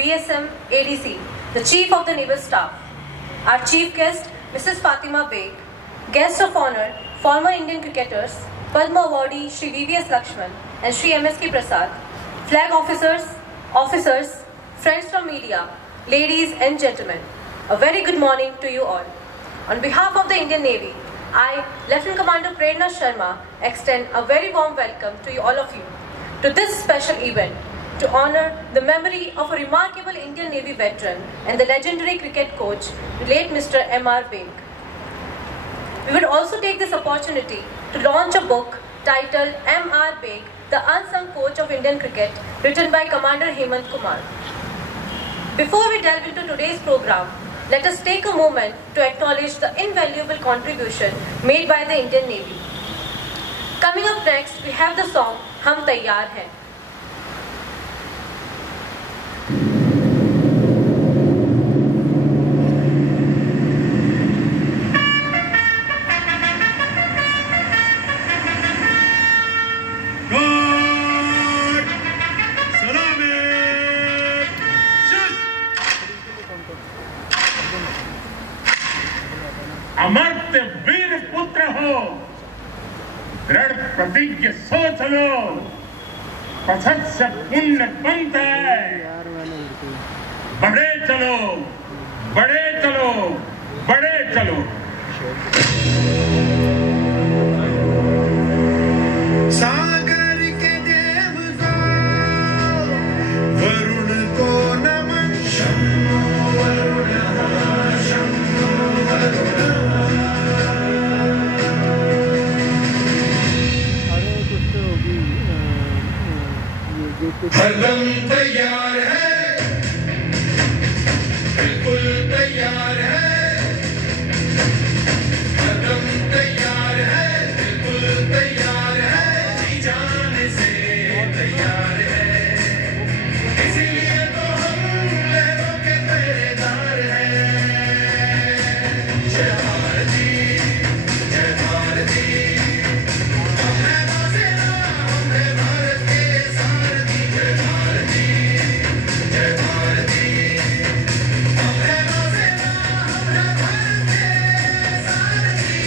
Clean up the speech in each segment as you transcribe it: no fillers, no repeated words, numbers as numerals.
VSM ADC, the Chief of the Naval Staff. Our Chief Guest, Mrs Fatima Baig. Guests of Honor, former Indian cricketers, Padma Awardee Shri VVS Laxman and Shri M.S.K Prasad. Flag officers, friends from media, ladies and gentlemen, a very good morning to you all. On behalf of the Indian Navy, I, Lieutenant Commander Prerna Sharma, extend a very warm welcome to you all of you to this special event to honor the memory of a remarkable Indian Navy veteran and the legendary cricket coach, late Mr. M. R. Baig. We would also take this opportunity to launch a book titled M. R. Baig, the Unsung Coach of Indian Cricket, written by Commander Hemanth Kumar. Before we delve into today's program, let us take a moment to acknowledge the invaluable contribution made by the Indian Navy. Coming up next, we have the song Hum Taiyar Hain. Amartya वीर पुत्र हो, दृढ़ प्रतिज्ञ सोच लो, पसत से पुण्य पंथ है, बढ़े चलो, बढ़े चलो, बढ़े चलो। सागर के देवता वरुण को नमन, शम्भो वरुणः, शम्भो वरुणः। हरदम तैयार है, बिल्कुल तैयार है, हरदम तैयार है, बिल्कुल तैयार है, जी जाने से तैयार है, इसीलिए तो हम लहरों के पहरेदार हैं। जय भारती, जय भारती, हम हैं नौसेना, हम हैं भारत के सारथी। जय भारती, जय भारती, हम हैं नौसेना, हम हैं भारत के सारथी।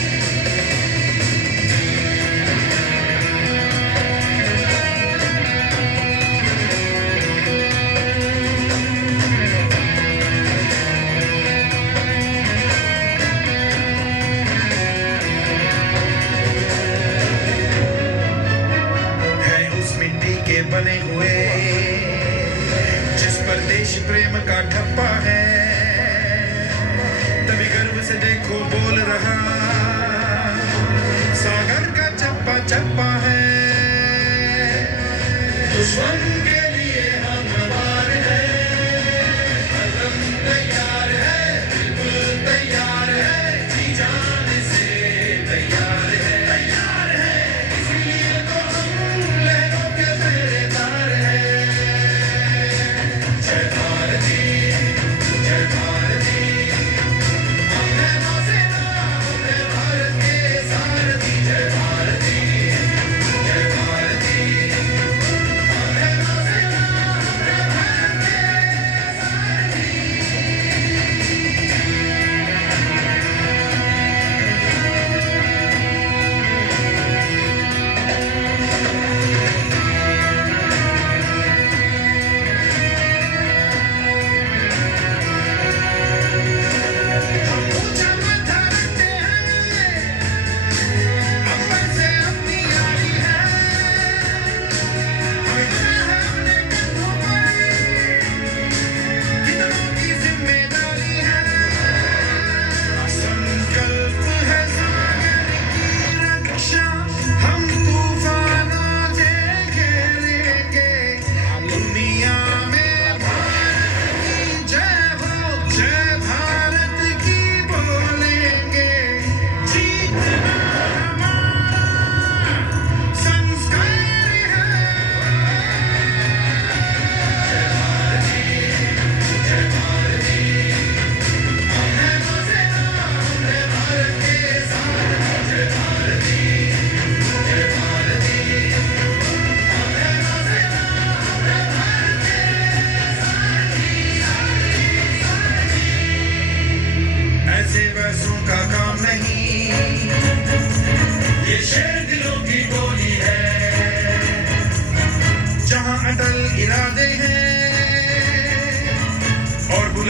है उस मिट्टी के बने हुए जिस पर देश प्रेम का ठप्पा है, तभी गर्व से देखो बोल रहा सागर का चप्पा चप्पा है। दुश्मन के लिए हम तैयार हैं, कदम तैयार है, बिल्कुल तैयार है, जी जाने से तैयार है, इसलिए तो हम लहरों के पहरेदार हैं। जय भारती, जय भारती, हम हैं नौसेना, हम हैं भारत के सारथी। जय भारती, जय भारती, हम हैं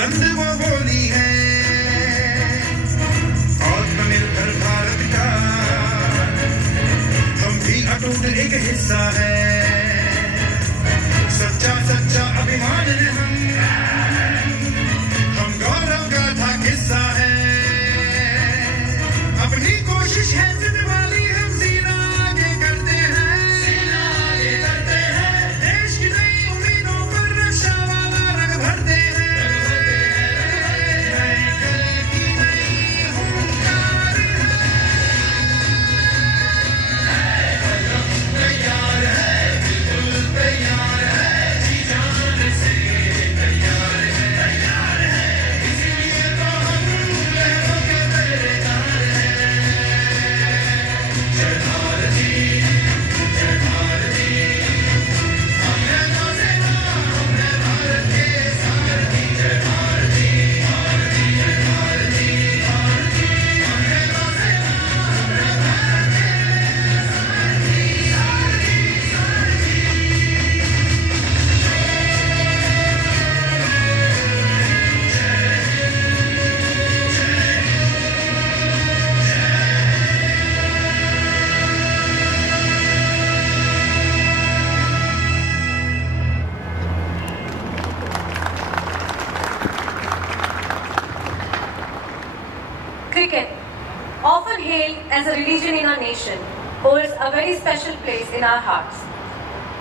बुलंद वो बोली है आत्मनिर्भर भारत का हम भी अटूट एक हिस्सा है सच्चा सच्चा अभिमान है हम गौरव गाथा किस्सा है अपनी कोशिश है जिद वाली हम सीना आगे करते हैं देश की नई उम्मीदों पर रक्षा वाला रंग भरते हैं नए कल की नई हुंकार तैयार है बिल्कुल तैयार है जी जान से तैयार है इसीलिए तो हम लहरों के पहरेदार हैं जय भारती हम हैं नौसेना हम हैं भारत के सारथी जय भारती भारती जय भारती भारती हम हैं नौसेना हम हैं भारत के सारथी Cricket, often hailed as a religion in our nation, holds a very special place in our hearts.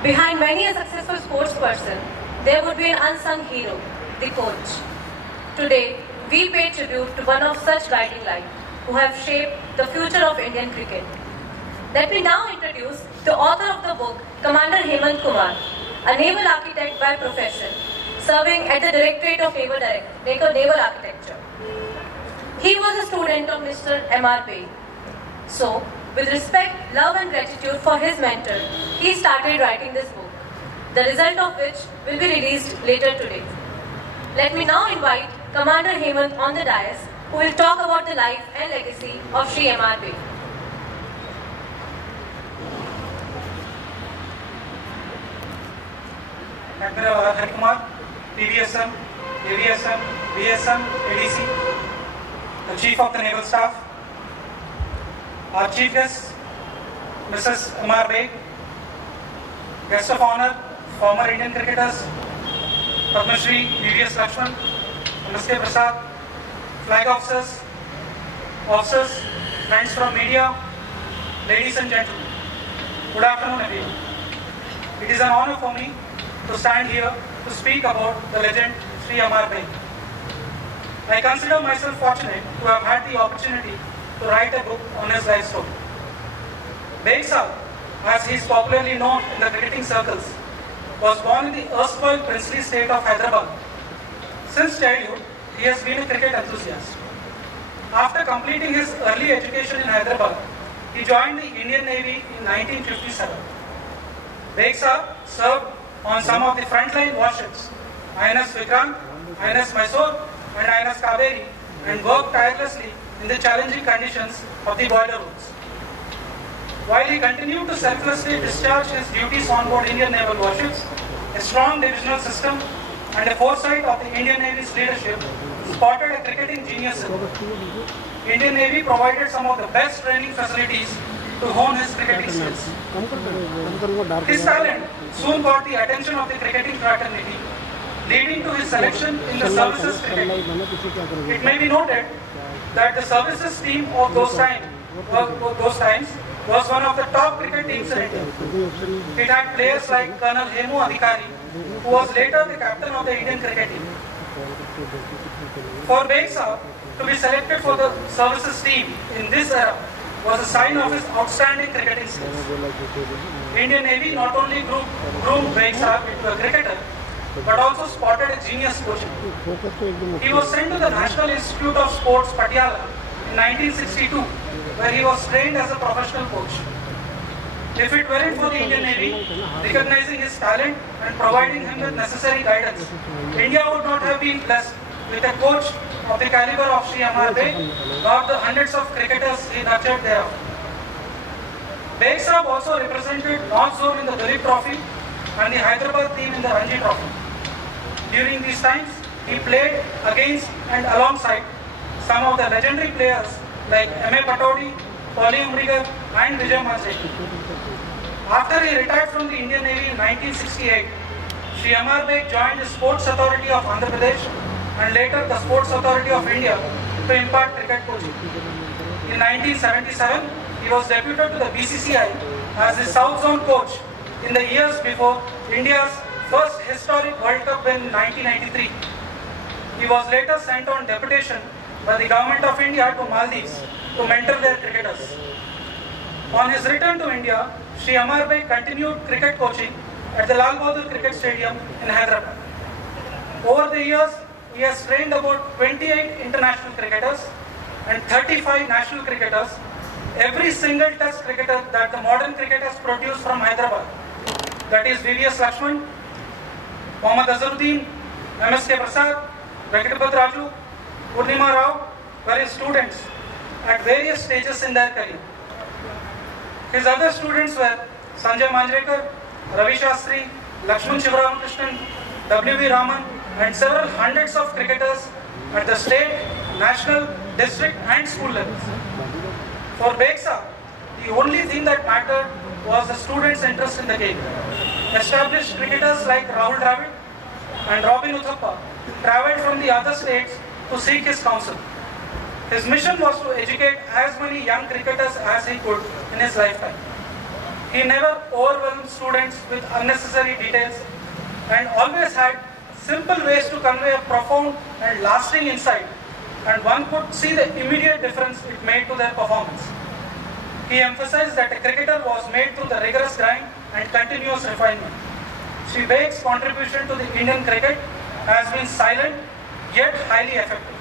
Behind many a successful sports person, there would be an unsung hero, the coach. Today, we pay tribute to one of such guiding light who have shaped the future of Indian cricket. Let me now introduce the author of the book, Commander Hemanth Kumar, a naval architect by profession, serving at the Directorate of Naval Architecture. He was a student of Mr. M. R. Baig. So, with respect, love and gratitude for his mentor, he started writing this book, the result of which will be released later today. Let me now invite Commander Hemanth on the dais, who will talk about the life and legacy of Shri M. R. Baig. Adm R Hari Kumar, PVSM, AVSM, VSM, ADC, the Chief of the Naval Staff, our Chief Guest, Mrs M.R. Baig, Guest of Honor, former Indian cricketers, Padma Shri VVS Laxman M.S.K Prasad, flag officers, friends from media, ladies and gentlemen, good afternoon everyone. It is an honor for me to stand here to speak about the legend Shri M.R. Baig. I consider myself fortunate to have had the opportunity to write a book on his life story. Baig Sahib, as he is popularly known in the cricketing circles, was born in the erstwhile princely state of Hyderabad. Since childhood, he has been a cricket enthusiast. After completing his early education in Hyderabad, he joined the Indian Navy in 1957. Baig Sahib served on some of the frontline warships, INS Vikrant, INS Mysore, and INS Kaveri, and worked tirelessly in the challenging conditions of the boiler rooms. While he continued to selflessly discharge his duties on board Indian naval warships, a strong divisional system and the foresight of the Indian Navy's leadership spotted a cricketing genius in him. Indian Navy provided some of the best training facilities to hone his cricketing skills. His talent soon got the attention of the cricketing fraternity, leading to his selection in the services cricket. It may be noted that the services team of those times was one of the top cricket teams in India. It had players like Colonel Hemu Adhikari, who was later the captain of the Indian cricket team. For Baig Sahib to be selected for the services team in this era was a sign of his outstanding cricketing skills. Indian Navy not only groomed Baig Sahib into a cricketer, but also spotted a genius coaching. He was sent to the National Institute of Sports, Patiala, in 1962, where he was trained as a professional coach. If it weren't for the Indian Navy recognizing his talent and providing him with necessary guidance, India would not have been blessed with a coach of the caliber of Shri M.R. Baig, nor the hundreds of cricketers he nurtured thereafter. Baig Sahib also represented North Zone in the Dilip Trophy and the Hyderabad team in the Ranji Trophy. During these times, he played against and alongside some of the legendary players like M.A. Pataudi, Paulie Umrigar and Vijay Manchekar. After he retired from the Indian Navy in 1968, Shri M.R. Baig joined the Sports Authority of Andhra Pradesh and later the Sports Authority of India to impart cricket coaching. In 1977, he was deputed to the BCCI as the South Zone coach in the years before India's first historic World Cup win in 1993. He was later sent on deputation by the Government of India to Maldives to mentor their cricketers. On his return to India, Shri M.R. Baig continued cricket coaching at the Lal Bahadur Cricket Stadium in Hyderabad. Over the years, he has trained about 28 international cricketers and 35 national cricketers, every single test cricketer that the modern cricket has produced from Hyderabad. That is VVS Laxman, Mohammad Azharuddin, M.S.K Prasad, Venkatapat Raju, Purnima Rao were his students at various stages in their career. His other students were Sanjay Manjrekar, Ravi Shastri, Lakshman Shivaramakrishnan, W.V. Raman and several hundreds of cricketers at the state, national, district and school levels. For Baig Sir, the only thing that mattered was the students' interest in the game. Established cricketers like Rahul Dravid and Robin Uthappa travelled from the other states to seek his counsel. His mission was to educate as many young cricketers as he could in his lifetime. He never overwhelmed students with unnecessary details and always had simple ways to convey a profound and lasting insight, and one could see the immediate difference it made to their performance. He emphasized that a cricketer was made through the rigorous grind and continuous refinement. Shri Baig's contribution to the Indian cricket has been silent yet highly effective.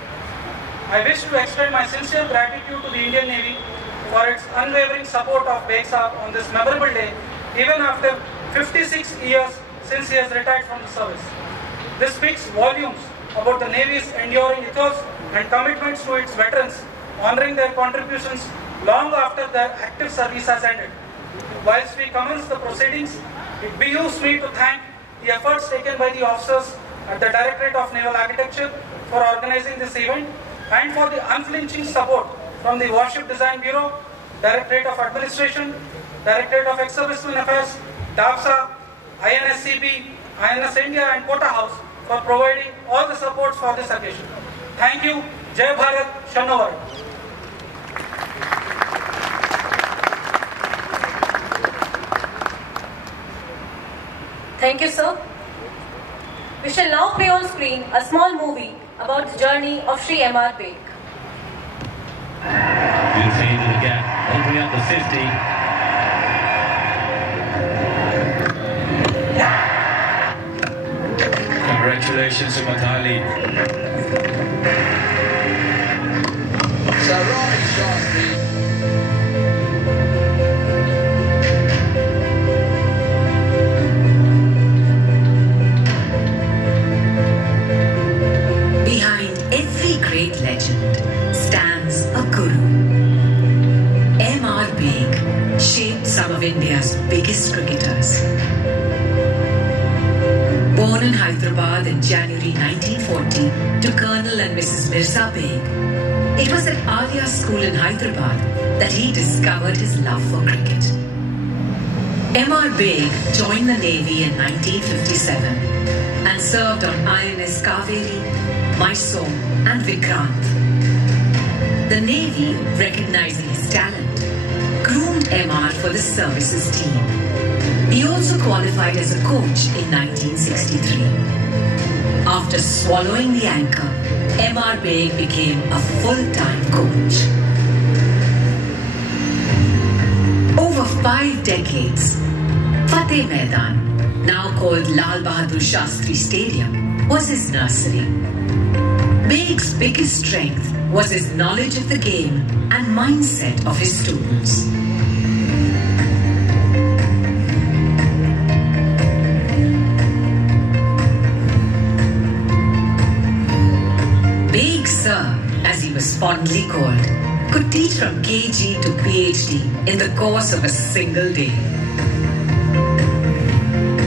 I wish to extend my sincere gratitude to the Indian Navy for its unwavering support of Baig Sir on this memorable day, even after 56 years since he has retired from the service. This speaks volumes about the Navy's enduring ethos and commitments to its veterans, honoring their contributions long after their active service has ended. Whilst we commence the proceedings, it behooves me to thank the efforts taken by the officers at the Directorate of Naval Architecture for organizing this event and for the unflinching support from the Warship Design Bureau, Directorate of Administration, Directorate of Ex-Servicemen Affairs, DAPSA, INSCB, INS India and Kota House for providing all the supports for this occasion. Thank you. Jai Bharat, Shannavar. Thank you, sir. We shall now play on screen a small movie about the journey of Shri M.R. Baig. Beautifully into the gap, opening up the 50. Congratulations to Mathali. So Ravi Shastri. Behind every great legend stands a guru. M.R. Baig shaped some of India's biggest cricketers. Born in Hyderabad in January 1940 to Colonel and Mrs Mirza Baig, it was at Alia School in Hyderabad that he discovered his love for cricket. M.R. Baig joined the Navy in 1957 and served on INS Kaveri, Mysore and Vikrant. The Navy, recognizing his talent, groomed M.R. for the services team. He also qualified as a coach in 1963. After swallowing the anchor, M.R. Baig became a full-time coach. Over 5 decades, Fateh Maidan, now called Lal Bahadur Shastri Stadium, was his nursery. Baig's biggest strength was his knowledge of the game and mindset of his students. Baig Sir, as he was fondly called, could teach from KG to PhD in the course of a single day.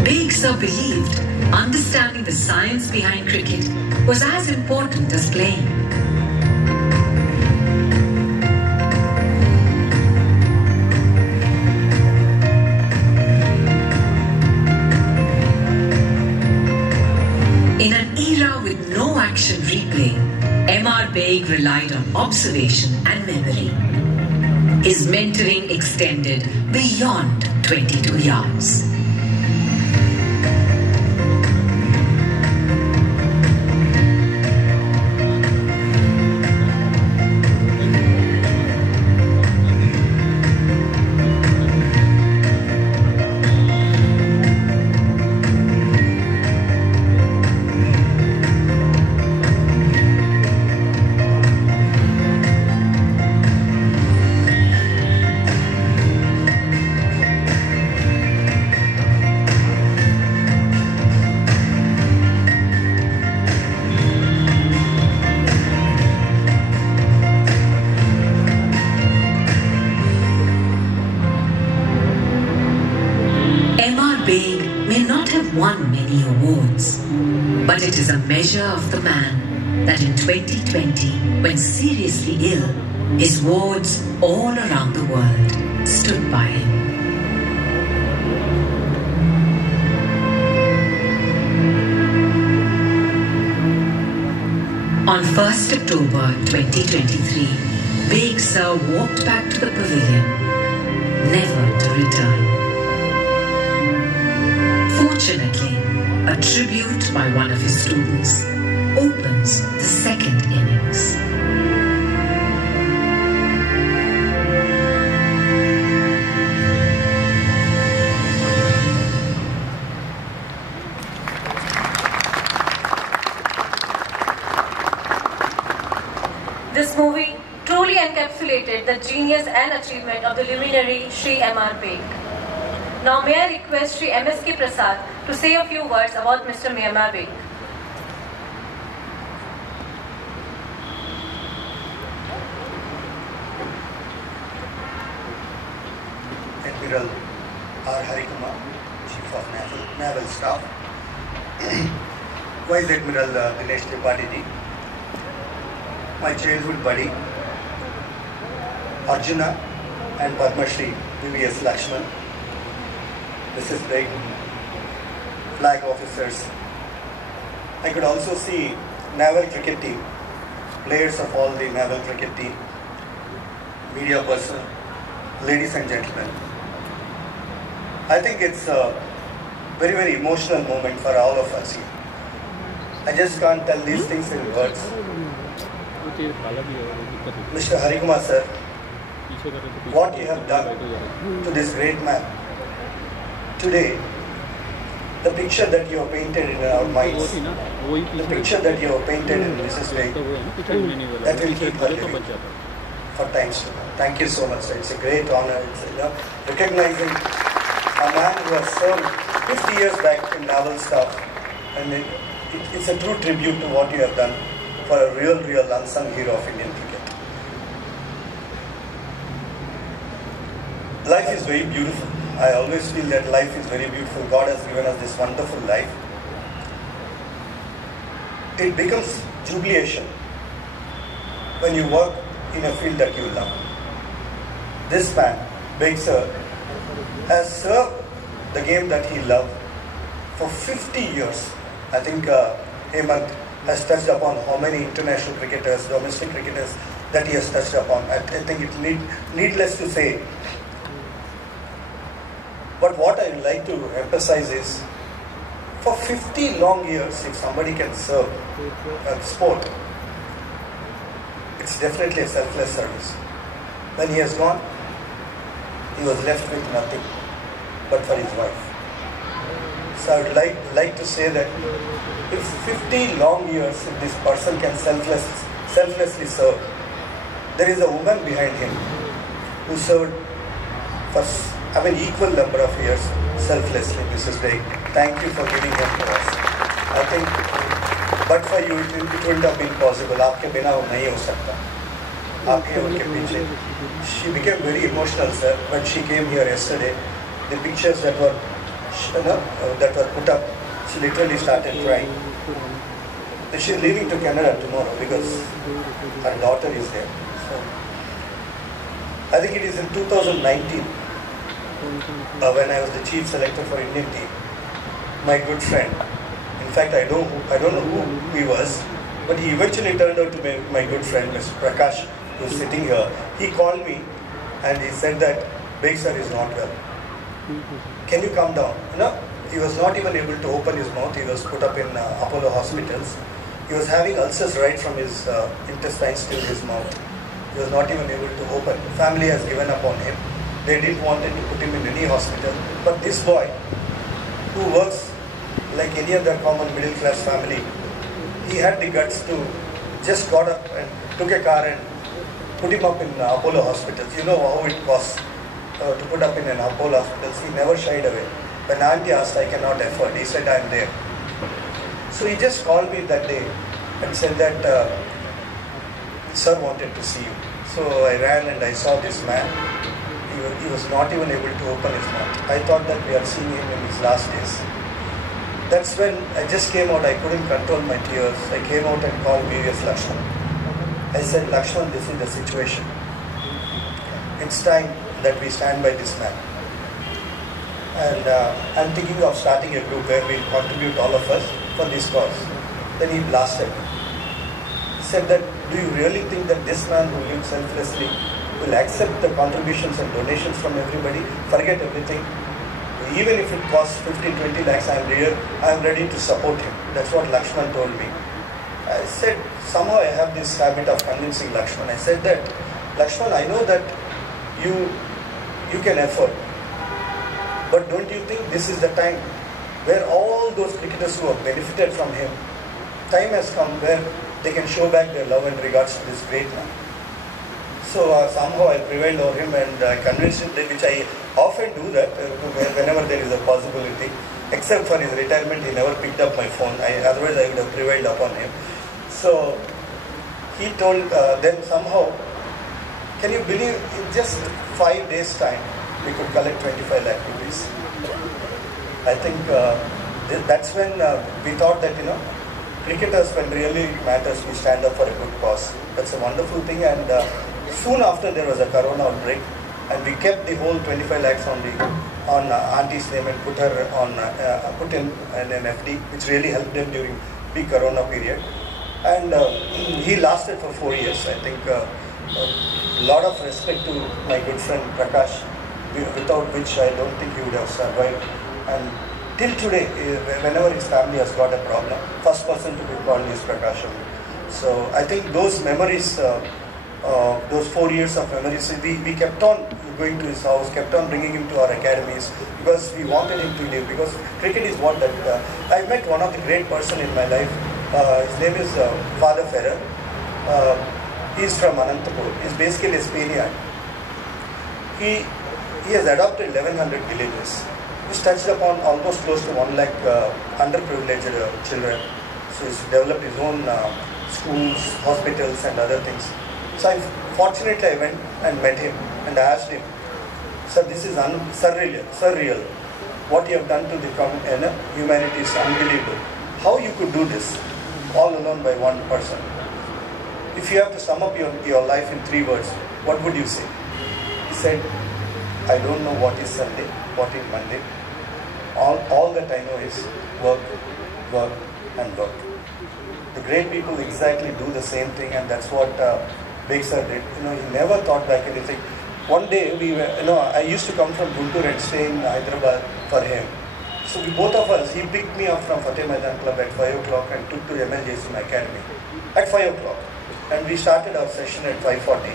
Baig Sir believed understanding the science behind cricket was as important as playing. In an era with no action replay, M.R. Baig relied on observation and memory. His mentoring extended beyond 22 yards. Won many awards, but it is a measure of the man that in 2020, when seriously ill, his wards all around the world stood by him. On 1st October 2023, Baig Sir walked back to the pavilion, never to return. Fortunately, a tribute by one of his students opens the second innings. This movie truly encapsulated the genius and achievement of the luminary Shri M.R. Baig. Now may I request Shri M.S.K Prasad to say a few words about Mr. M.R. Baig. Adm R Hari Kumar, Chief of Naval Staff, Vice Admiral Dinesh Tripathi ji, my childhood buddy, Arjuna and Padma Shri VVS Laxman, Mrs Baig, flag officers. I could also see naval cricket team, players of all the naval cricket team, media person, ladies and gentlemen. I think it's a very, very emotional moment for all of us here. I just can't tell these things in words. Mr. Hari Kumar sir, what you have done to this great man. Today, the picture that you have painted in our minds, the picture that you have painted in Mrs Baig, that will keep her living for times to come. Thank you so much, sir. It's a great honor. It's recognizing a man who has served 50 years back in naval staff, and it's a true tribute to what you have done for a real unsung hero of Indian cricket. Life is very beautiful. I always feel that life is very beautiful. God has given us this wonderful life. It becomes jubilation when you work in a field that you love. This man, Baig sir, has served the game that he loved for 50 years. I think Hemanth has touched upon how many international cricketers, domestic cricketers that he has touched upon. I think it's needless to say. But what I would like to emphasize is, for 50 long years, if somebody can serve a sport, it's definitely a selfless service. When he has gone, he was left with nothing but for his wife. So I would like to say that if 50 long years, if this person can selflessly serve, there is a woman behind him who served for equal number of years selflessly. Mrs Baig, thank you for giving him to us. I think, but for you, it wouldn't have been possible. आपके बिना वो नहीं हो सकता. आपके उनके पीछे. She became very emotional, sir, when she came here yesterday. The pictures that were put up, She literally started crying. She's leaving to Canada tomorrow because her daughter is there. So, I think it is in 2019 when I was the chief selector for Indian team. My good friend, in fact I don't know who he was, but he eventually turned out to be my good friend, Mr. Prakash, who is sitting here. He called me and he said that Baig sir is not well. Can you come down? You know, he was not even able to open his mouth. He was put up in Apollo hospitals. He was having ulcers right from his intestines till his mouth. He was not even able to open. Family has given up on him. They didn't want to put him in any hospital. But this boy, who works like any other common middle class family, he had the guts to just got up and took a car and put him up in Apollo hospitals. You know how it costs to put up in an Apollo hospitals. He never shied away. When auntie asked, I cannot afford, he said, I'm there. So he just called me that day and said that sir wanted to see you. So I ran and I saw this man. He was not even able to open his mouth. I thought that we are seeing him in his last days. That's when I just came out. I couldn't control my tears. I came out and called VVS Laxman. I said, Laxman, this is the situation. It's time that we stand by this man. And I'm thinking of starting a group where we'll contribute all of us for this cause. Then he blasted me. He said that, do you really think that this man who lives selflessly will accept the contributions and donations from everybody, forget everything? Even if it costs 15-20 lakhs, I'm ready to support him. That's what Laxman told me. I said, somehow I have this habit of convincing Laxman. I said that, Laxman, I know that you can afford, but don't you think this is the time where all those cricketers who have benefited from him, time has come where they can show back their love and regards to this great man. So somehow I prevailed over him and convinced him, which I often do that whenever there is a possibility. Except for his retirement, he never picked up my phone. Otherwise I would have prevailed upon him. So he told them somehow, can you believe in just 5 days time, we could collect 25 lakh rupees. I think that's when we thought that, cricketers, when really matters, we stand up for a good cause. That's a wonderful thing. And soon after there was a corona outbreak, and we kept the whole 25 lakhs on auntie's name and put in an FD, which really helped them during the corona period. And he lasted for 4 years. I think a lot of respect to my good friend Prakash, without which I don't think he would have survived. And till today, whenever his family has got a problem, first person to be called is Prakash. So I think those memories, those 4 years of memories, we kept on going to his house, kept on bringing him to our academies because we wanted him to live. Because cricket is what that. I met one of the great person in my life. His name is Father Ferrer. He's from Anantapur. He's basically a Spaniard. He has adopted 1100 villages. He's touched upon almost close to 1 lakh underprivileged children. So he's developed his own schools, hospitals and other things. So fortunately I went and met him and I asked him, sir, this is surreal. What you have done to the humanity is unbelievable. How you could do this all alone by one person? If you have to sum up your life in 3 words, what would you say? He said, I don't know what is Sunday, what is Monday. All that I know is work, work and work. The great people exactly do the same thing, and that's what Baig sir did. He never thought back anything. One day I used to come from Guntur and stay in Hyderabad for him. So both of us, he picked me up from Fateh Maidan Club at 5 o'clock and took to MLJ's Academy at 5 o'clock. And we started our session at 5:40.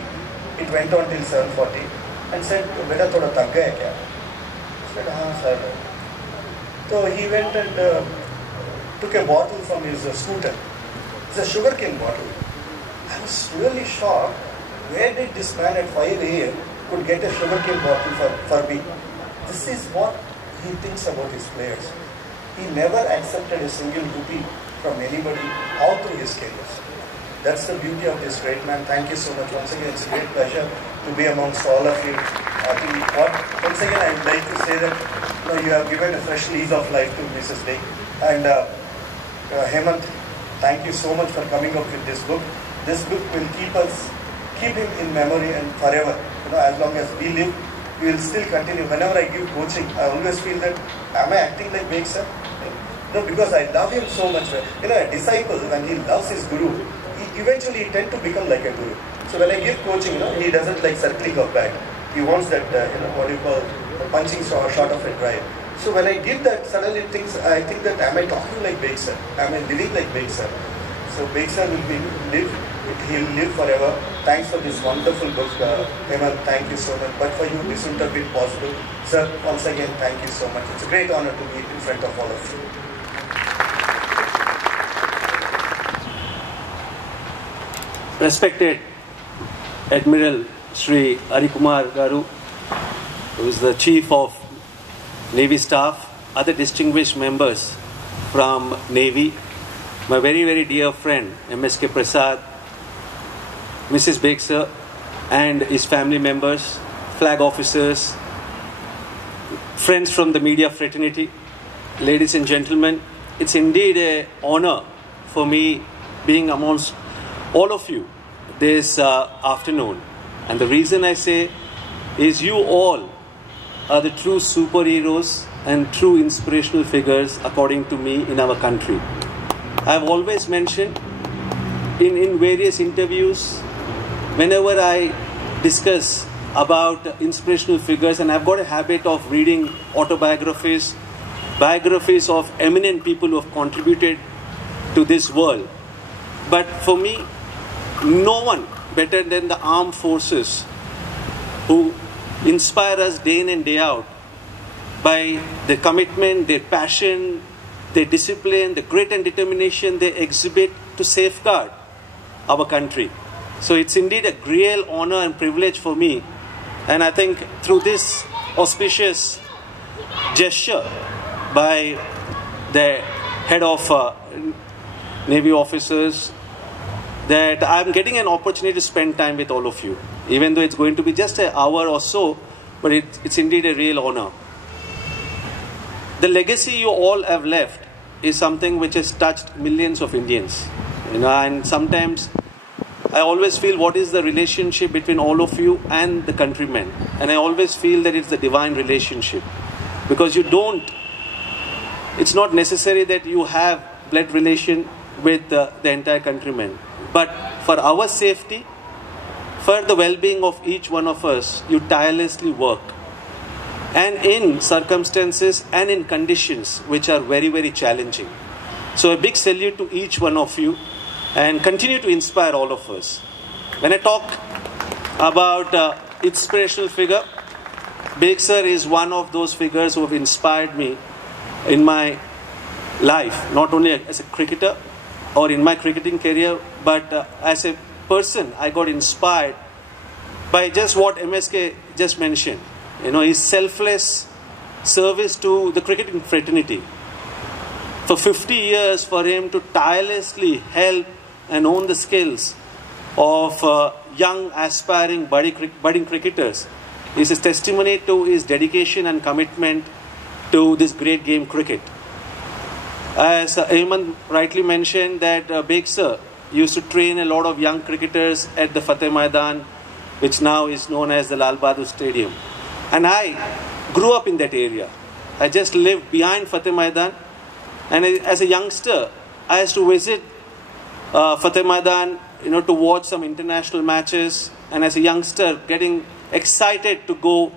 It went on till 7:40 and said, "Beta thoda thak gaya kya?" I said, "Haan sir." So he went and took a bottle from his scooter. It's a sugarcane bottle. I was really shocked. Where did this man at 5 a.m. could get a sugarcane bottle for me? This is what he thinks about his players. He never accepted a single rupee from anybody all through his career. That's the beauty of this great man. Thank you so much. Once again, it's a great pleasure to be amongst all of you. I think once again, I would like to say that you have given a fresh lease of life to Mrs Baig. And Hemanth, thank you so much for coming up with this book. This book will keep him in memory and forever. You know, as long as we live, we will still continue. Whenever I give coaching, I always feel that, am I acting like Baig sir? No, because I love him so much. You know, a disciple, when he loves his guru, he eventually tend to become like a guru. So when I give coaching, you know, he doesn't like circling of back. He wants that, you know, what do you call, the punching shot of a drive. So when I give that, suddenly I think that, am I talking like Baig sir? Am I living like Baig sir? So Baig sir he'll live forever. Thanks for this wonderful book, Hemanth. Thank you so much. But for you, this wouldn't have been possible. Sir, once again, thank you so much. It's a great honor to be in front of all of you. Respected Admiral Shri Hari Kumar Garu, who is the Chief of Navy Staff, other distinguished members from Navy, my very, very dear friend M.S.K Prasad, Mrs Baig sir and his family members, flag officers, friends from the media fraternity, ladies and gentlemen, it's indeed an honor for me being amongst all of you this afternoon. And the reason I say is you all are the true superheroes and true inspirational figures, according to me, in our country. I've always mentioned in various interviews, whenever I discuss about inspirational figures, and I've got a habit of reading autobiographies, biographies of eminent people who have contributed to this world. But for me, no one better than the armed forces, who inspire us day in and day out by their commitment, their passion, their discipline, the grit and determination they exhibit to safeguard our country. So it's indeed a real honor and privilege for me. And I think through this auspicious gesture by the head of Navy officers, that I'm getting an opportunity to spend time with all of you, even though it's going to be just an hour or so, but it's indeed a real honor. The legacy you all have left is something which has touched millions of Indians. You know, and sometimes I always feel, what is the relationship between all of you and the countrymen? And I always feel that it's the divine relationship. Because it's not necessary that you have blood relation with the entire countrymen. But for our safety, for the well-being of each one of us, you tirelessly work. And in circumstances and in conditions which are very, very challenging. So a big salute to each one of you, and continue to inspire all of us. When I talk about inspirational figure, Baig sir is one of those figures who have inspired me in my life, not only as a cricketer or in my cricketing career, but as a person. I got inspired by just what M.S.K just mentioned. You know, his selfless service to the cricketing fraternity. For 50 years, for him to tirelessly help and own the skills of young, aspiring, budding cricketers is a testimony to his dedication and commitment to this great game, cricket. As Hemanth rightly mentioned, that Baig sir used to train a lot of young cricketers at the Fateh Maidan, which now is known as the Lal Bahadur Stadium. And I grew up in that area. I just lived behind Fateh Maidan. And as a youngster, I used to visit Fateh Maidan, you know, to watch some international matches. And as a youngster, getting excited to go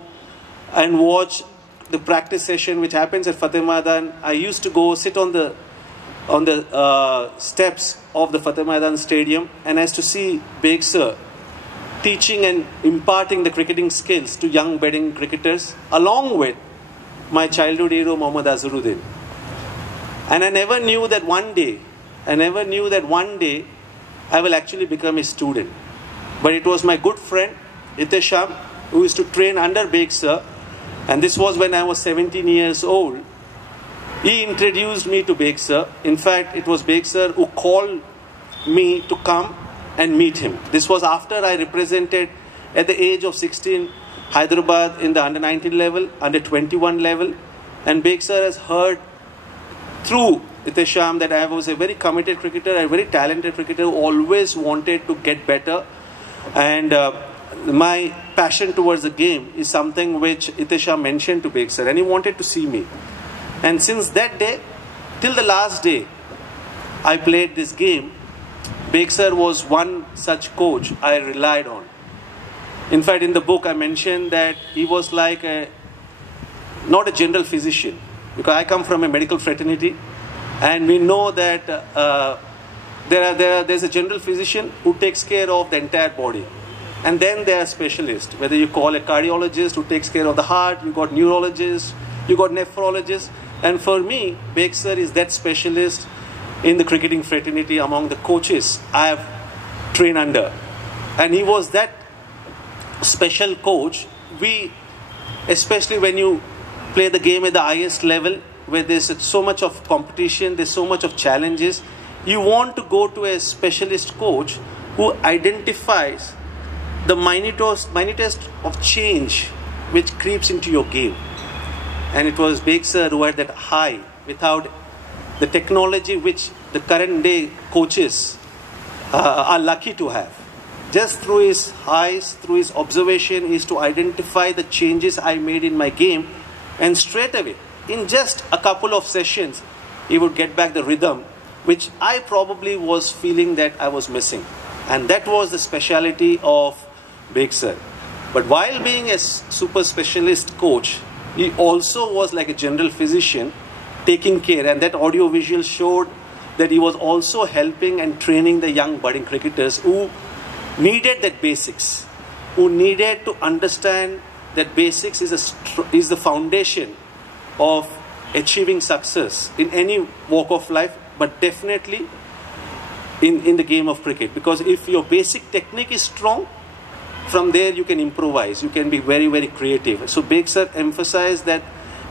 and watch the practice session which happens at Fateh Maidan. I used to go sit on the steps of the Fateh Maidan Stadium, and I used to see Baig sir teaching and imparting the cricketing skills to young budding cricketers, along with my childhood hero Mohammad Azharuddin. And I never knew that one day I will actually become a student. But it was my good friend Itesham who used to train under Baig sir, and this was when I was 17 years old. He introduced me to Baig sir. In fact, it was Baig sir who called me to come and meet him. This was after I represented at the age of 16 Hyderabad in the under 19 level, under 21 level, and Baig sir has heard through Itesham, that I was a very committed cricketer, a very talented cricketer who always wanted to get better. And my passion towards the game is something which Itesham mentioned to Baig sir, and he wanted to see me. And since that day, till the last day I played this game, Baig sir was one such coach I relied on. In fact, in the book I mentioned that he was like not a general physician, because I come from a medical fraternity, and we know that there's a general physician who takes care of the entire body. And then there are specialists, whether you call a cardiologist who takes care of the heart, you got neurologists, you got nephrologists. And for me, Baig sir is that specialist in the cricketing fraternity among the coaches I have trained under. And he was that special coach. Especially when you play the game at the highest level, where there's so much of competition, there's so much of challenges, you want to go to a specialist coach who identifies the minutest of change which creeps into your game. And it was Baig sir who had that eye, without the technology which the current day coaches are lucky to have. Just through his eyes, through his observation, is to identify the changes I made in my game, and straight away, in just a couple of sessions, he would get back the rhythm which I probably was feeling that I was missing. And that was the speciality of Baig sir. But while being a super specialist coach, he also was like a general physician, taking care, and that audio visual showed that he was also helping and training the young budding cricketers who needed that basics, who needed to understand that basics is the foundation of achieving success in any walk of life, but definitely in the game of cricket. Because if your basic technique is strong, from there you can improvise, you can be very, very creative. So Baig sir emphasized that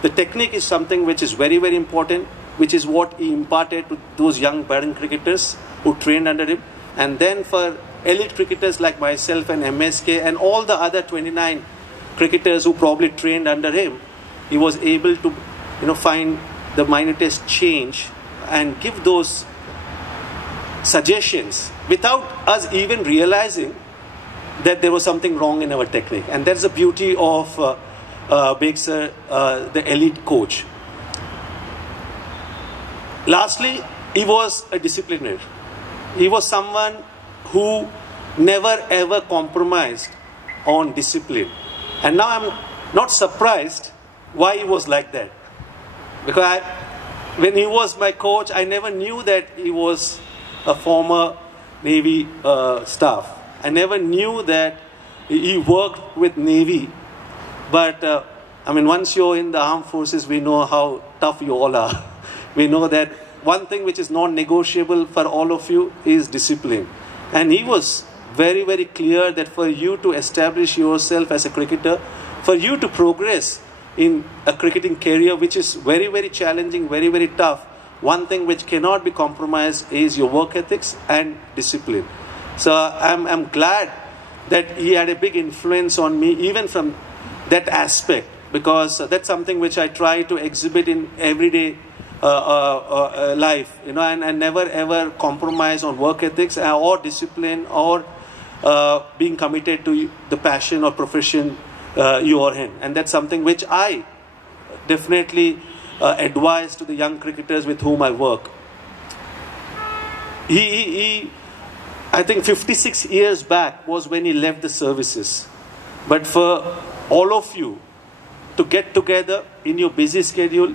the technique is something which is very, very important, which is what he imparted to those young budding cricketers who trained under him. And then for elite cricketers like myself and MSK and all the other 29 cricketers who probably trained under him, he was able to find the minutest change and give those suggestions without us even realizing that there was something wrong in our technique. And that's the beauty of Baig sir, the elite coach. Lastly, he was a disciplinarian. He was someone who never ever compromised on discipline. And now I'm not surprised why he was like that. Because when he was my coach, I never knew that he was a former Navy staff. I never knew that he worked with Navy. But once you're in the armed forces, we know how tough you all are. We know that one thing which is non-negotiable for all of you is discipline. And he was very, very clear that for you to establish yourself as a cricketer, for you to progress in a cricketing career, which is very, very challenging, very, very tough, one thing which cannot be compromised is your work ethics and discipline. So I'm glad that he had a big influence on me, even from that aspect, because that's something which I try to exhibit in everyday life, and never ever compromise on work ethics or discipline or being committed to the passion or profession you are in. And that's something which I definitely advise to the young cricketers with whom I work. I think 56 years back was when he left the services. But for all of you to get together in your busy schedule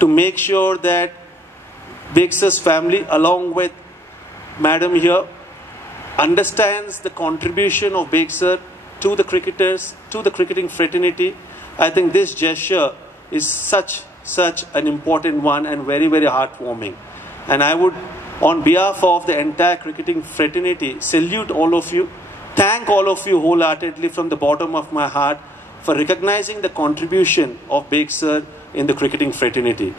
to make sure that Baig sir's family, along with Madam here, understands the contribution of Baig sir to the cricketers, to the cricketing fraternity, I think this gesture is such an important one and very, very heartwarming. And I would, on behalf of the entire cricketing fraternity, salute all of you, thank all of you wholeheartedly from the bottom of my heart for recognizing the contribution of Baig sir in the cricketing fraternity.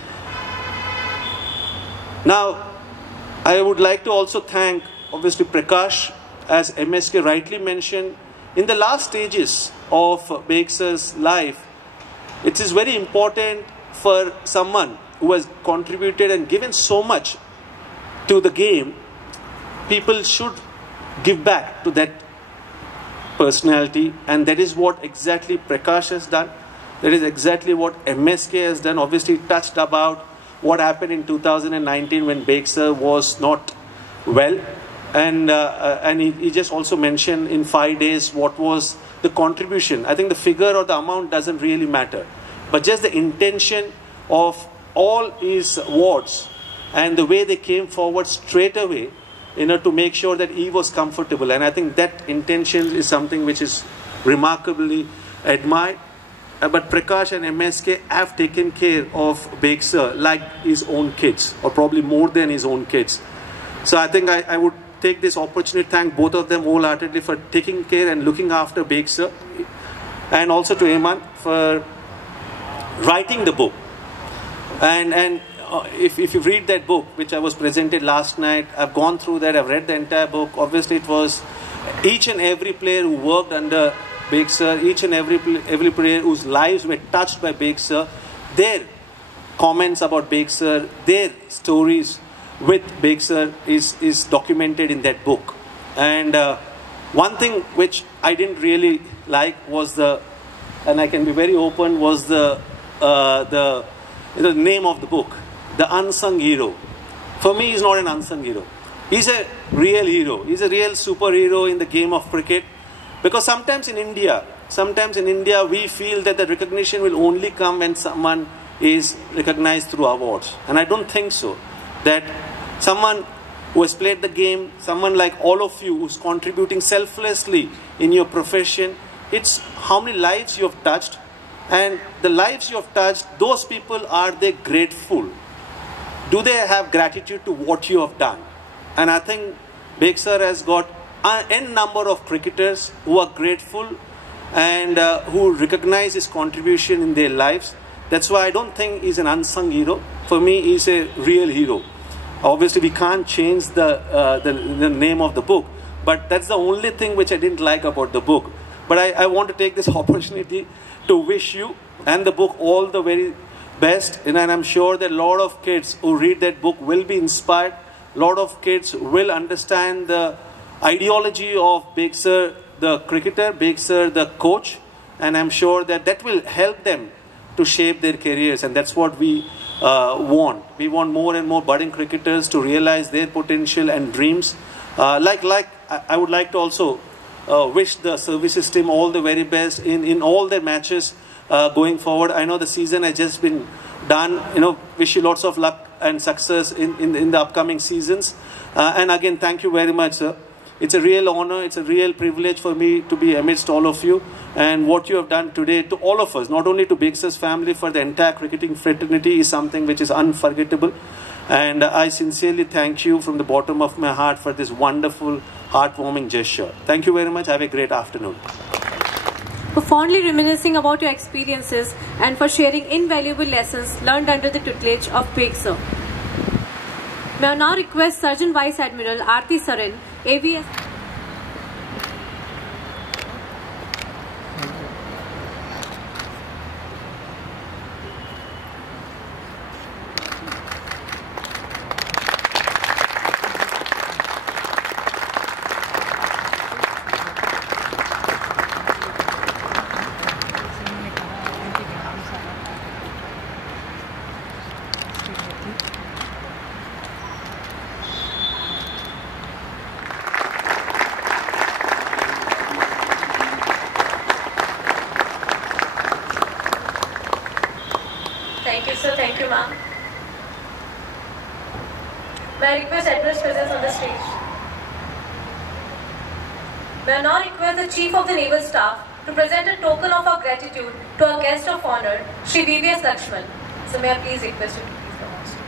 Now, I would like to also thank, obviously, Prakash, as MSK rightly mentioned. In the last stages of Baig sir's life, it is very important for someone who has contributed and given so much to the game, people should give back to that personality, and that is what exactly Prakash has done. That is exactly what MSK has done. Obviously touched about what happened in 2019 when Baig sir was not well, and he just also mentioned in 5 days what was the contribution. I think the figure or the amount doesn't really matter, but just the intention of all his wards and the way they came forward straight away, to make sure that he was comfortable. And I think that intention is something which is remarkably admired. But Prakash and MSK have taken care of Baig sir like his own kids, or probably more than his own kids. So I think I would take this opportunity to thank both of them wholeheartedly for taking care and looking after Baig sir, and also to Hemanth for writing the book. And if you read that book, which I was presented last night, I've gone through that, I've read the entire book. Obviously it was each and every player who worked under Baig sir, each and every player whose lives were touched by Baig sir, their comments about Baig sir, their stories with Baig sir is documented in that book. And one thing which I didn't really like was and I can be very open, was the name of the book, The Unsung Hero. For me, he's not an unsung hero. He's a real hero. He's a real superhero in the game of cricket. Because sometimes in India, we feel that the recognition will only come when someone is recognized through awards. And I don't think so. That someone who has played the game, someone like all of you who's contributing selflessly in your profession, it's how many lives you have touched. And the lives you have touched, those people, are they grateful? Do they have gratitude to what you have done? And I think Baig sir has got n number of cricketers who are grateful and who recognize his contribution in their lives. That's why I don't think he's an unsung hero. For me, he's a real hero. Obviously, we can't change the name of the book, but that's the only thing which I didn't like about the book. But I want to take this opportunity to wish you and the book all the very best. And I'm sure that a lot of kids who read that book will be inspired. A lot of kids will understand the ideology of Baig sir, the cricketer, Baig sir, the coach. And I'm sure that will help them to shape their careers. And that's what we want. We want more and more budding cricketers to realize their potential and dreams. I would like to also wish the services team all the very best in all their matches going forward. I know the season has just been done. Wish you lots of luck and success in the upcoming seasons. And again, thank you very much, sir. It's a real honor. It's a real privilege for me to be amidst all of you. And what you have done today to all of us, not only to Baig sir's family, for the entire cricketing fraternity, is something which is unforgettable. And I sincerely thank you from the bottom of my heart for this wonderful, heartwarming gesture. Thank you very much. Have a great afternoon. For fondly reminiscing about your experiences and for sharing invaluable lessons learned under the tutelage of Baig sir. May I now request Surgeon Vice Admiral Aarti Sarin, AVS. Thank you, sir. Thank you, ma'am. May I request Admiral's presence on the stage? May I now request the Chief of the Naval Staff to present a token of our gratitude to our guest of honor, Shri VVS Laxman. So may I please request you to please come on stage.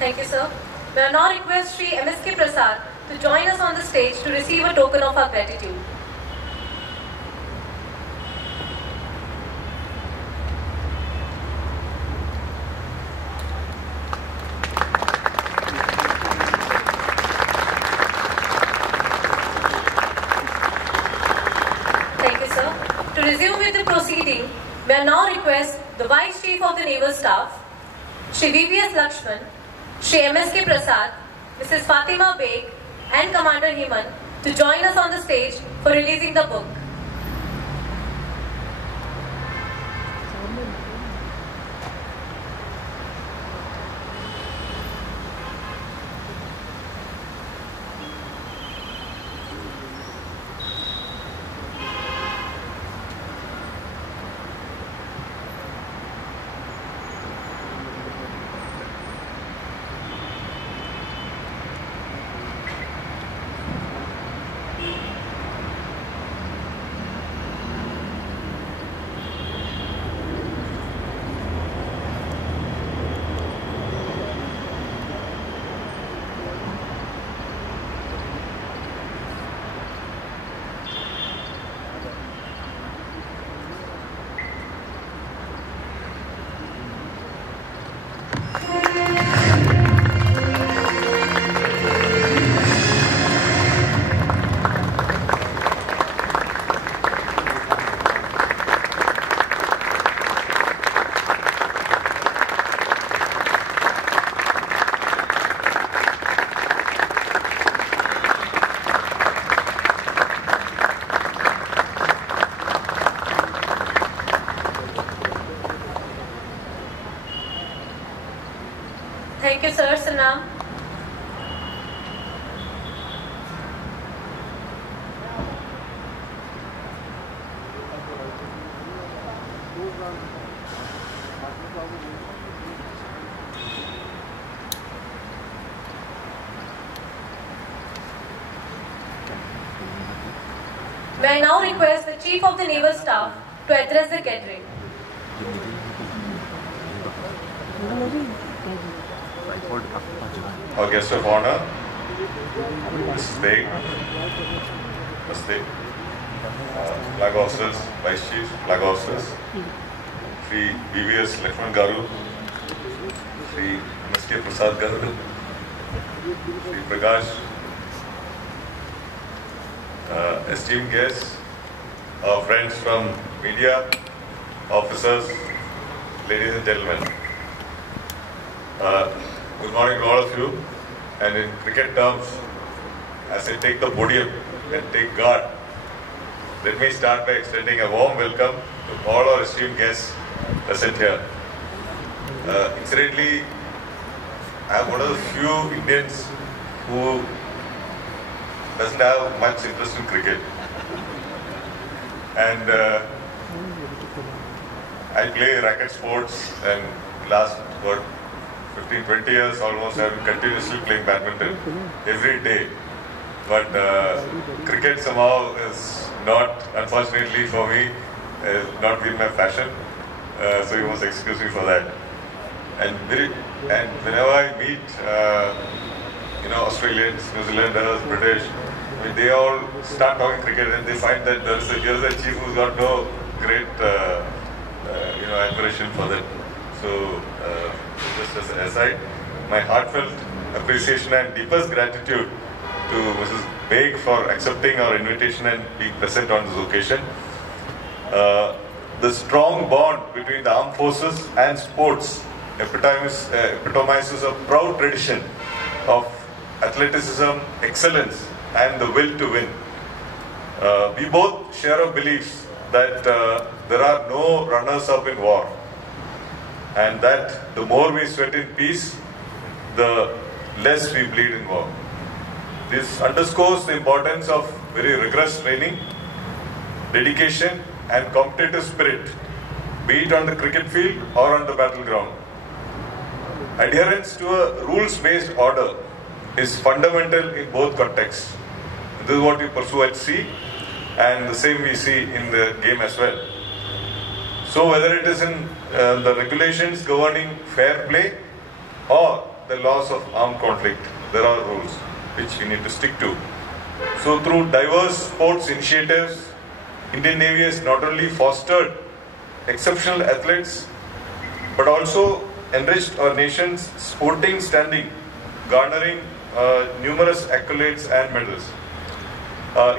Thank you, sir. May I now request Shri M.S.K Prasad to join us on the stage to receive a token of our gratitude. Thank you, sir. To resume with the proceeding, may I now request the Vice Chief of the Naval Staff, Shri VVS Laxman, Shri M.S.K Prasad, Mrs Fatima Baig and Commander Hemanth to join us on the stage for releasing the book. Thank you, sir. Sanam. May I now request the Chief of the Naval Staff to address the gathering. Our guest of honor, Mrs Baig, Namaste, flag officers, vice chiefs, flag officers, Shri VVS Laxman Garu, Shri M.S.K Prasad Garu, Shri Prakash, esteemed guests, our friends from media, officers, ladies and gentlemen. Good morning to all of you, and in cricket terms, as I take the podium and take guard, let me start by extending a warm welcome to all our esteemed guests present here. Incidentally, I am one of the few Indians who doesn't have much interest in cricket, and I play racket sports, and last 15-20 years almost I have been continuously playing badminton every day. But cricket somehow is not, unfortunately for me, not been my passion. So you must excuse me for that. And whenever I meet Australians, New Zealanders, British, I mean, they all start talking cricket and they find that here's a chief who's got no great admiration for that. So just as an aside, my heartfelt appreciation and deepest gratitude to Mrs Baig for accepting our invitation and being present on this occasion. The strong bond between the armed forces and sports epitomizes a proud tradition of athleticism, excellence, and the will to win. We both share a belief that there are no runners-up in war, and that the more we sweat in peace, the less we bleed in war. This underscores the importance of very rigorous training, dedication, and competitive spirit, be it on the cricket field or on the battleground. Adherence to a rules-based order is fundamental in both contexts. This is what we pursue at sea, and the same we see in the game as well. So whether it is in the regulations governing fair play or the laws of armed conflict, there are rules. which we need to stick to. So through diverse sports initiatives, Indian Navy has not only fostered exceptional athletes, but also enriched our nation's sporting standing, garnering numerous accolades and medals.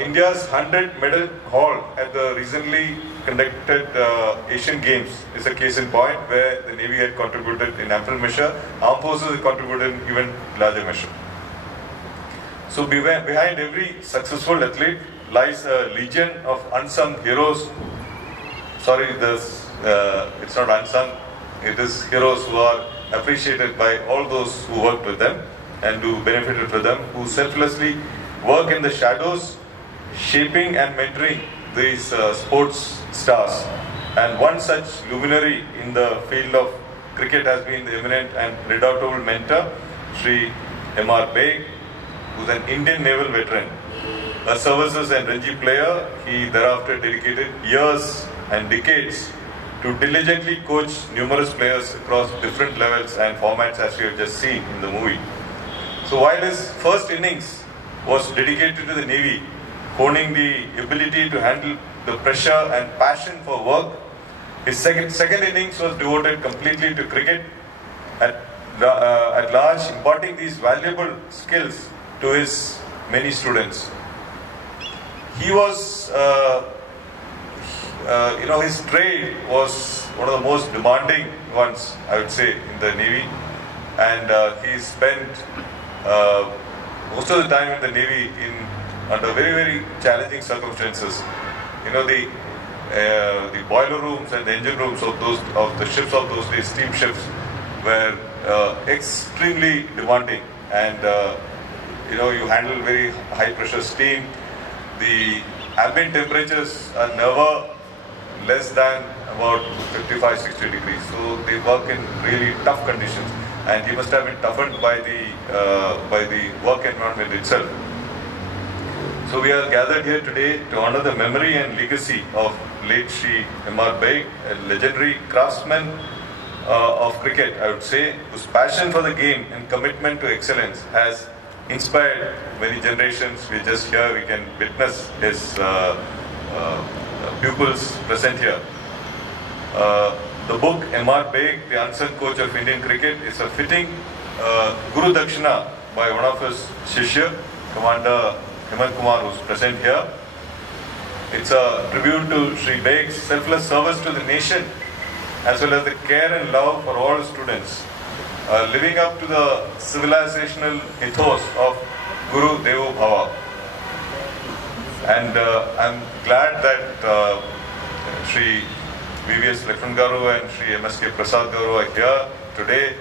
India's 100 medal haul at the recently conducted Asian Games is a case in point, where the Navy had contributed in ample measure, armed forces had contributed in even larger measure. So behind every successful athlete lies a legion of unsung heroes. Sorry, it's not unsung, it is heroes who are appreciated by all those who worked with them and who benefited from them, who selflessly work in the shadows, shaping and mentoring these sports stars. And one such luminary in the field of cricket has been the eminent and redoubtable mentor, Sri M R Baig, who is an Indian naval veteran. A services and Ranji player, he thereafter dedicated years and decades to diligently coach numerous players across different levels and formats, as we have just seen in the movie. So while his first innings was dedicated to the Navy, honing the ability to handle the pressure and passion for work, his second innings was devoted completely to cricket at large, imparting these valuable skills to his many students. He was, his trade was one of the most demanding ones, I would say, in the Navy, and he spent most of the time in the Navy under very, very challenging circumstances. You know, the boiler rooms and the engine rooms of the ships of those days, steam ships, were extremely demanding, and you handle very high pressure steam. The ambient temperatures are never less than about 55-60 degrees, so they work in really tough conditions, and he must have been toughened by the work environment itself. So we are gathered here today to honor the memory and legacy of late Sri M R Baig, a legendary craftsman of cricket, I would say, whose passion for the game and commitment to excellence has inspired many generations. We just here, we can witness his pupils present here. The book M R Baig, the Unsung Coach of Indian Cricket, is a fitting Guru Dakshina by one of his Shishya, Commander Hemanth Kumar, who is present here. It's a tribute to Sri Baig's selfless service to the nation, as well as the care and love for all students, living up to the civilizational ethos of Guru Devo Bhava. And I'm glad that Sri VVS Laxman and Sri M.S.K Prasad are here today,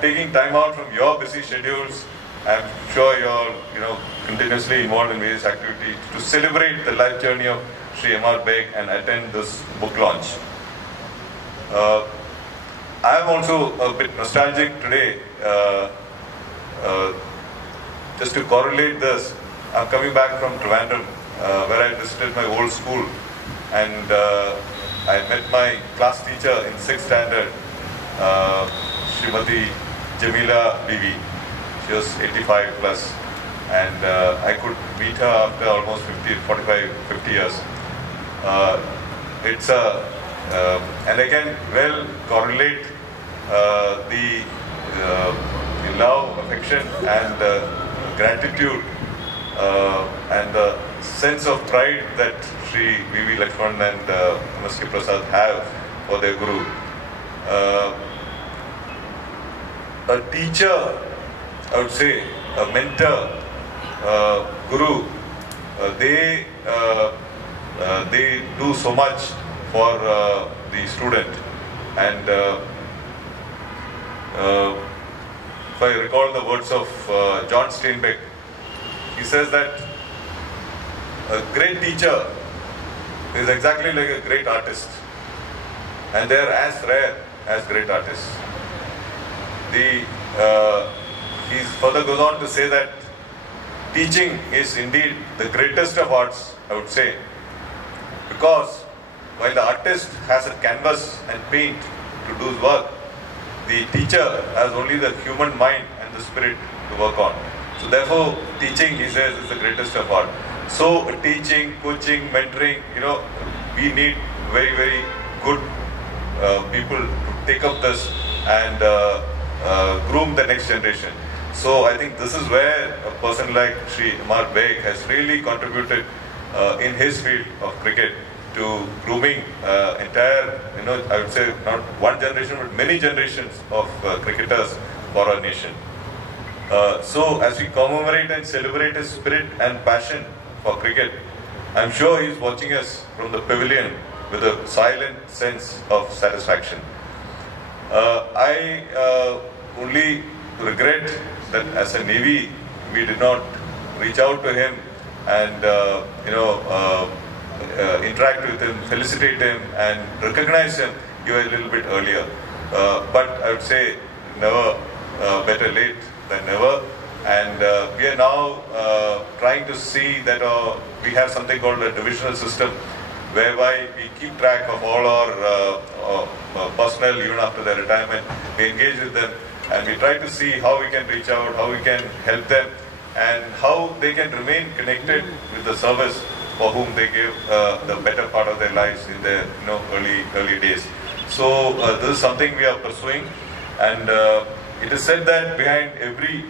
taking time out from your busy schedules. I'm sure you're continuously involved in various activities to celebrate the life journey of Sri M R Baig and attend this book launch. I am also a bit nostalgic today. Just to correlate this, I'm coming back from Trivandrum, where I visited my old school, and I met my class teacher in 6th standard, Srimati Jamila Bibi. She was 85 plus, and I could meet her after almost 50 years. And I can well correlate the love, affection, and gratitude and the sense of pride that Sri V.V. Laxman and M.S.K Prasad have for their Guru. A teacher, I would say, a mentor, Guru, they do so much for the student. And if I recall the words of John Steinbeck, he says that a great teacher is exactly like a great artist, and they are as rare as great artists. He further goes on to say that teaching is indeed the greatest of arts, I would say, because while the artist has a canvas and paint to do his work, the teacher has only the human mind and the spirit to work on. So therefore, teaching, he says, is the greatest of art. So teaching, coaching, mentoring, we need very, very good people to take up this and groom the next generation. So I think this is where a person like Shri Amar Baig has really contributed in his field of cricket to grooming entire, I would say not one generation but many generations of cricketers for our nation. So as we commemorate and celebrate his spirit and passion for cricket, I'm sure he's watching us from the pavilion with a silent sense of satisfaction. I only regret that as a Navy we did not reach out to him and interact with him, felicitate him and recognize him even a little bit earlier. But I would say never better late than never. And we are now trying to see that we have something called a divisional system, whereby we keep track of all our personnel even after their retirement. We engage with them and we try to see how we can reach out, how we can help them, and how they can remain connected with the service for whom they gave the better part of their lives in their early days. So this is something we are pursuing, and it is said that behind every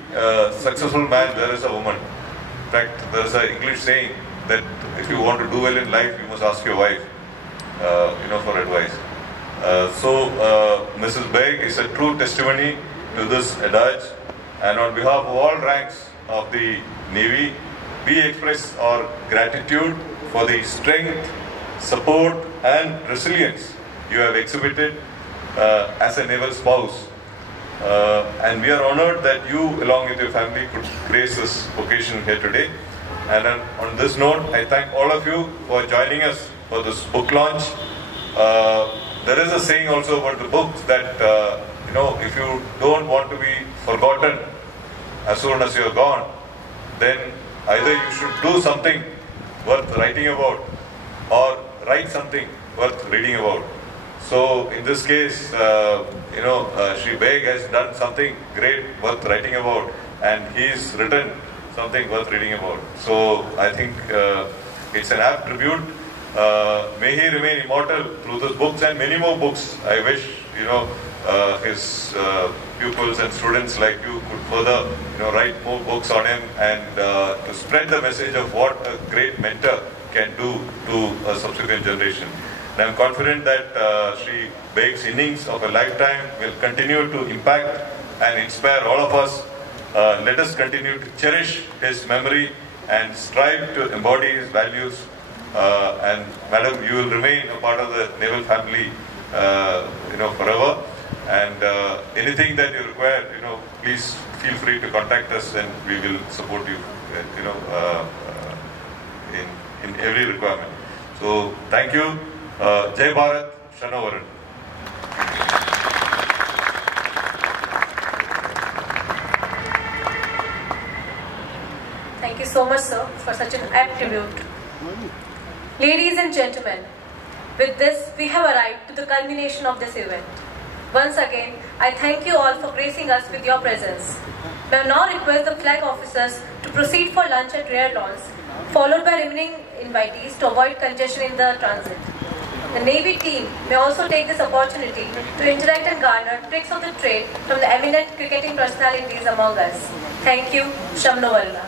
successful man there is a woman. In fact, there is an English saying that if you want to do well in life, you must ask your wife, for advice. So Mrs Baig is a true testimony to this adage, and on behalf of all ranks of the Navy, we express our gratitude for the strength, support and resilience you have exhibited as a naval spouse. And we are honored that you, along with your family, could grace this occasion here today. And on this note, I thank all of you for joining us for this book launch. There is a saying also about the books that, if you don't want to be forgotten as soon as you are gone, then either you should do something worth writing about or write something worth reading about. So in this case, Shri Baig has done something great worth writing about, and he's written something worth reading about. So I think it's an apt tribute. May he remain immortal through those books and many more books. I wish his pupils and students like you could further write more books on him and to spread the message of what a great mentor can do to a subsequent generation. And I'm confident that Shri Baig's innings of a lifetime will continue to impact and inspire all of us. Let us continue to cherish his memory and strive to embody his values. And Madam, you will remain a part of the naval family, forever. And anything that you require, please feel free to contact us, and we will support you, in every requirement. So thank you. Jai Bharat, Shanovaran. Thank you so much, sir, for such an apt tribute. Ladies and gentlemen, with this, we have arrived to the culmination of this event. Once again, I thank you all for gracing us with your presence. May I now request the flag officers to proceed for lunch at rear lawns, followed by remaining invitees to avoid congestion in the transit. The Navy team may also take this opportunity to interact and garner tricks of the trade from the eminent cricketing personalities among us. Thank you. Shamnovarna.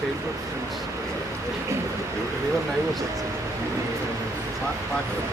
Childhood friends. We were neighbors actually. Part of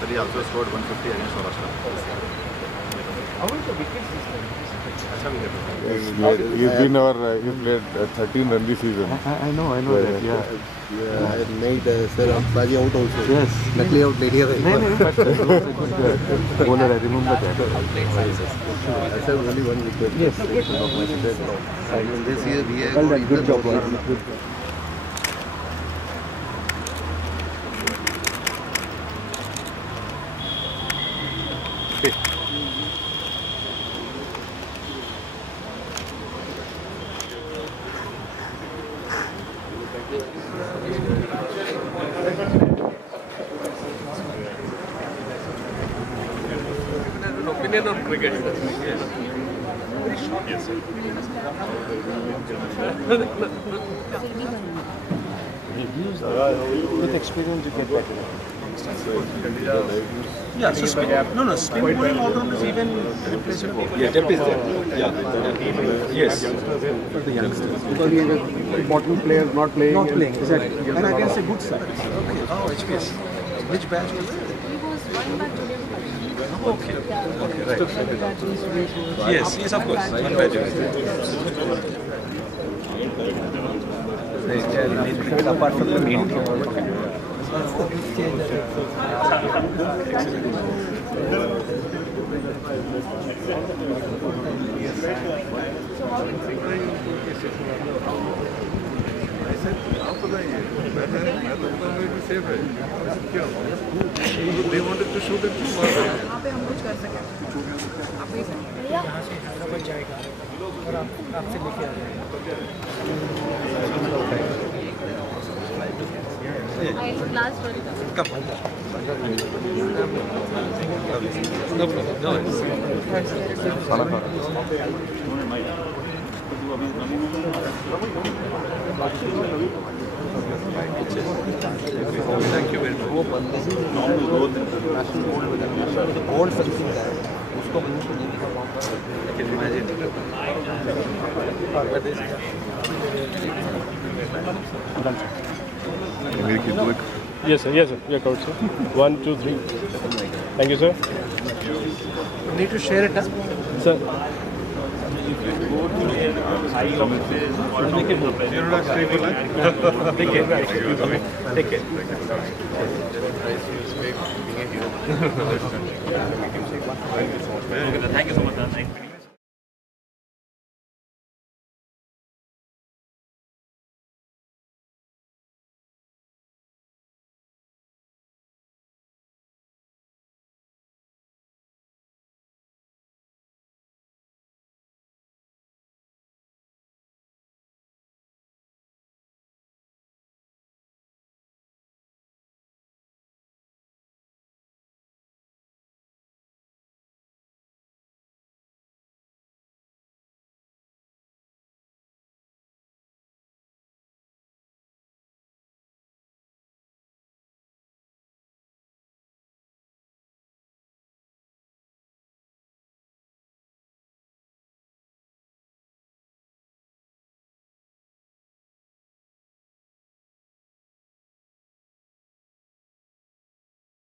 Sir, he also scored 150 against Maharashtra. How was the wicket system? He's been our, he played 13 run this season. I know that, yeah. I made Sir Baji out also. Yes. Luckily out late here. No, but he was a good bowler, I remember that. I said only one wicket. Yes. This year we have well done, good job. Good. Opinion on cricket. Yes, sir. With experience you get better. Yeah, so spin bowling all-round is even replaceable. Yeah, depth is there. Yeah. Yes. For the youngsters. Because he is a important player not playing. Not playing, exactly. And against a good side. Okay. Oh, HPS. Which batch was it? He was one batch today. Okay. Okay, right. Yes, yes, of course. One batch. Apart from the main team. They wanted to shoot it too far. यहाँ पे हम कुछ कर सकें आप ही से यहाँ से बच जाएगा और आपसे लेके आ जाएगा last one No problem. No worries. Thank you very much. Old something there. उसको मुंह पे नहीं दिखा पाऊंगा. I can imagine. Can we keep going? Yes, sir. Yes, sir. We are covered, sir. 1, 2, 3. Thank you, sir. You need to share it, huh? Sir. Take care. Take care. Thank you so much.